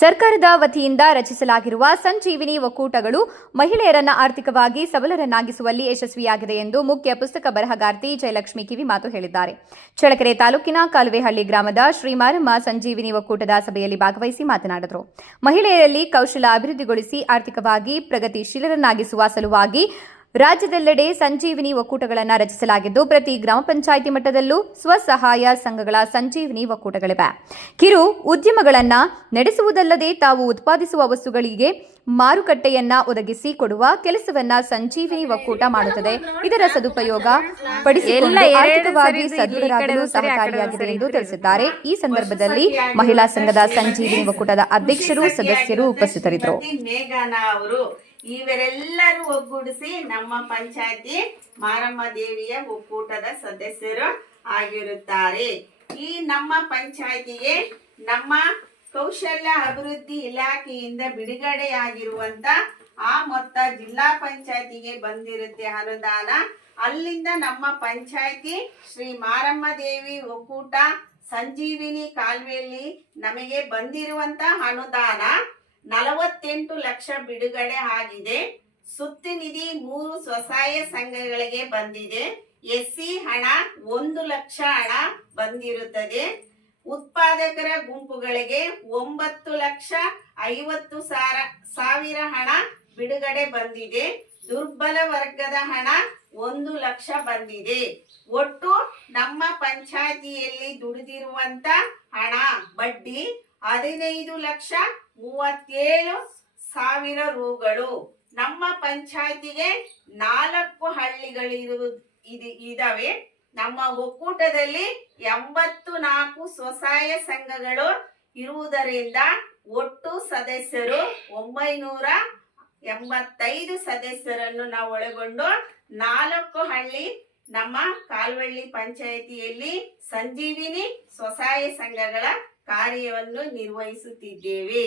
ಸರ್ಕಾರದ ವತಿಯಿಂದ ರಚಿಸಲಾಗಿರುವ ಸಂಜೀವಿನಿ ಒಕ್ಕೂಟಗಳು ಮಹಿಳೆಯರನ್ನ ಆರ್ಥಿಕವಾಗಿ ಸಬಲರನ್ನಾಗಿಸುವಲ್ಲಿ ಯಶಸ್ವಿಯಾಗಿದೆ ಎಂದು ಮುಖ್ಯ ಪುಸ್ತಕ ಬರಹಗಾರ್ತಿ ಜಯಲಕ್ಷ್ಮಿ ಕಿವಿಮಾತು ಹೇಳಿದ್ದಾರೆ. ಚಳಕೆರೆ ತಾಲೂಕಿನ ಕಾಲುವೆಹಳ್ಳಿ ಗ್ರಾಮದ ಶ್ರೀಮಾರಮ್ಮ ಸಂಜೀವಿನಿ ಒಕ್ಕೂಟದ ಸಭೆಯಲ್ಲಿ ಭಾಗವಹಿಸಿ ಮಾತನಾಡಿದರು. ಮಹಿಳೆಯರಲ್ಲಿ ಕೌಶಲ ಅಭಿವೃದ್ಧಿಗೊಳಿಸಿ ಆರ್ಥಿಕವಾಗಿ ಪ್ರಗತಿಶೀಲರನ್ನಾಗಿಸುವ ಸಲುವಾಗಿ ರಾಜ್ಯದೆಲ್ಲೆಡೆ ಸಂಜೀವಿನಿ ಒಕ್ಕೂಟಗಳನ್ನು ರಚಿಸಲಾಗಿದ್ದು ಪ್ರತಿ ಗ್ರಾಮ ಪಂಚಾಯಿತಿ ಮಟ್ಟದಲ್ಲೂ ಸ್ವಸಹಾಯ ಸಂಘಗಳ ಸಂಜೀವಿನಿ ಒಕ್ಕೂಟಗಳಿವೆ. ಕಿರು ಉದ್ಯಮಗಳನ್ನ ನಡೆಸುವುದಲ್ಲದೆ ತಾವು ಉತ್ಪಾದಿಸುವ ವಸ್ತುಗಳಿಗೆ ಮಾರುಕಟ್ಟೆಯನ್ನ ಒದಗಿಸಿ ಕೊಡುವ ಕೆಲಸವನ್ನ ಸಂಜೀವಿನಿ ಒಕ್ಕೂಟ ಮಾಡುತ್ತದೆ. ಇದರ ಸದುಪಯೋಗ ಪಡಿಸಿಕೊಂಡು ಆರ್ಥಿಕವಾಗಿ ಸದೃಢರಾಗಲು ಸಹಕಾರಿಯಾಗಿದೆ ಎಂದು ತಿಳಿಸಿದ್ದಾರೆ. ಈ ಸಂದರ್ಭದಲ್ಲಿ ಮಹಿಳಾ ಸಂಘದ ಸಂಜೀವಿನಿ ಒಕ್ಕೂಟದ ಅಧ್ಯಕ್ಷರು ಸದಸ್ಯರು ಉಪಸ್ಥಿತರಿದ್ದರು. ಮೇಘನಾ ಅವರು ಇವರೆಲ್ಲರೂ ಒಗ್ಗೂಡಿಸಿ ನಮ್ಮ ಪಂಚಾಯತಿ ಮಾರಮ್ಮ ದೇವಿಯ ಒಕ್ಕೂಟದ ಸದಸ್ಯರು ಆಗಿರುತ್ತಾರೆ. ಈ ನಮ್ಮ ಪಂಚಾಯತಿಗೆ ನಮ್ಮ ಕೌಶಲ್ಯ ಅಭಿವೃದ್ಧಿ ಇಲಾಖೆಯಿಂದ ಬಿಡುಗಡೆಯಾಗಿರುವಂತ ಆ ಮೊತ್ತ ಜಿಲ್ಲಾ ಪಂಚಾಯತಿಗೆ ಬಂದಿರುತ್ತೆ ಅನುದಾನ. ಅಲ್ಲಿಂದ ನಮ್ಮ ಪಂಚಾಯತಿ ಶ್ರೀ ಮಾರಮ್ಮ ದೇವಿ ಒಕ್ಕೂಟ ಸಂಜೀವಿನಿ ಕಾಲುವೆಯಲ್ಲಿ ನಮಗೆ ಬಂದಿರುವಂತ ಅನುದಾನ. ನಲವತ್ತೆಂಟು ಲಕ್ಷ ಬಿಡುಗಡೆ ಆಗಿದೆ. ಸುತ್ತಿ ನಿಧಿ ಮೂರು ಸ್ವಸಹಾಯ ಸಂಘಗಳಿಗೆ ಬಂದಿದೆ. ಎಸ್ಸಿ ಹಣ ಒಂದು ಲಕ್ಷ ಹಣ ಬಂದಿರುತ್ತದೆ. ಉತ್ಪಾದಕರ ಗುಂಪುಗಳಿಗೆ ಒಂಬತ್ತು ಲಕ್ಷ ಐವತ್ತು ಸಾವಿರ ಸಾವಿರ ಹಣ ಬಿಡುಗಡೆ ಬಂದಿದೆ. ದುರ್ಬಲ ವರ್ಗದ ಹಣ ಒಂದು ಲಕ್ಷ ಬಂದಿದೆ. ಒಟ್ಟು ನಮ್ಮ ಪಂಚಾಯತಿಯಲ್ಲಿ ದುಡಿದಿರುವಂತ ಹಣ ಬಡ್ಡಿ ಹದಿನೈದು ಲಕ್ಷ ಮೂವತ್ತೇಳು ಸಾವಿರ ರೂಗಳು. ನಮ್ಮ ಪಂಚಾಯತಿಗೆ ನಾಲ್ಕು ಹಳ್ಳಿಗಳಿರು, ಇದು, ಇದಾವೆ. ನಮ್ಮ ಒಕ್ಕೂಟದಲ್ಲಿ ಎಂಬತ್ತು ನಾಲ್ಕು ಸ್ವಸಹಾಯ ಸಂಘಗಳು ಇರುವುದರಿಂದ ಒಟ್ಟು ಸದಸ್ಯರು ಒಂಬೈನೂರ ಎಂಬತ್ತೈದು ಸದಸ್ಯರನ್ನು ನಾವು ಒಳಗೊಂಡು ನಾಲ್ಕು ಹಳ್ಳಿ ನಮ್ಮ ಕಾಲ್ವಳ್ಳಿ ಪಂಚಾಯಿತಿಯಲ್ಲಿ ಸಂಜೀವಿನಿ ಸ್ವಸಹಾಯ ಸಂಘಗಳ ಕಾರ್ಯವನ್ನು ನಿರ್ವಹಿಸುತ್ತಿದ್ದೇವೆ.